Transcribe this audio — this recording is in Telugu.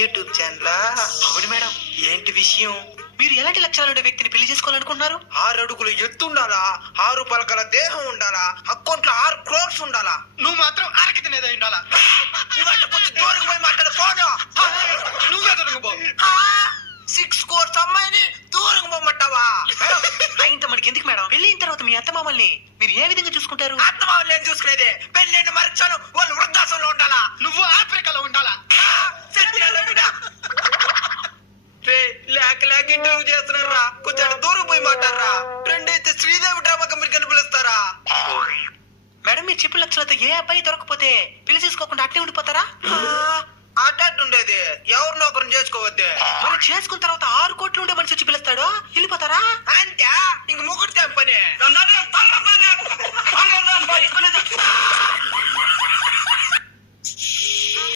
YouTube channel. అవును మేడం. ఏంటి విషయం? మీరు ఎలాంటి లక్షణాలు ఉండే వ్యక్తిని పెళ్లి చేసుకోవాలనుకుంటున్నారు? 6 అడుగులు ఎత్తు ఉండాలా, 6 పలకల దేహం ఉండాలా, అకౌంట్లో 6 crores ఉండాలా. నువ్వు మాత్రం అరకి తినేదే ఉండాలా. ఇవాళ కొంచెం దూరం పోయి మాట్లాడు ఫోను. నువ్వే దొరకబో. 6 crores అమ్మాయిని దూరం పోమంటావా? ఇంత మనకి ఎందుకు మేడం? పెళ్లి అయిన తర్వాత మీ అత్త మామల్ని మీరు ఏ విధంగా చూసుకుంటారు? అత్తమావులు ఏం చూసుకునేది? పెళ్ళైన మరచాను వాళ్ళు వృద్ధాశ్రమంలో ఉండాలా. నువ్వు ఆఫ్రికాలో ఉండాలా. లేక ఇంటర్వ్యూ చేస్తున్నారా? కొంచెం దూరం పోయి మాట్లాడరా. ట్రెండ్ అయితే శ్రీదేవి డ్రామా కంపెనీ పిలుస్తారా? మేడం మీరు చెప్పిన లక్షణాలతో ఏ అబ్బాయి దొరకపోతే పెళ్లి చేసుకోకుండా అట్లే ఉండిపోతారా? అటట్టు ఉండేది. ఎవరినో ఒకరిని చేసుకోవద్దే. మరి చేసుకున్న తర్వాత 6 కోట్లు ఉండే మనిషి వచ్చి పిలుస్తాడు, వెళ్ళిపోతారా? అంతే, ఇంక ముగ్గురు పని.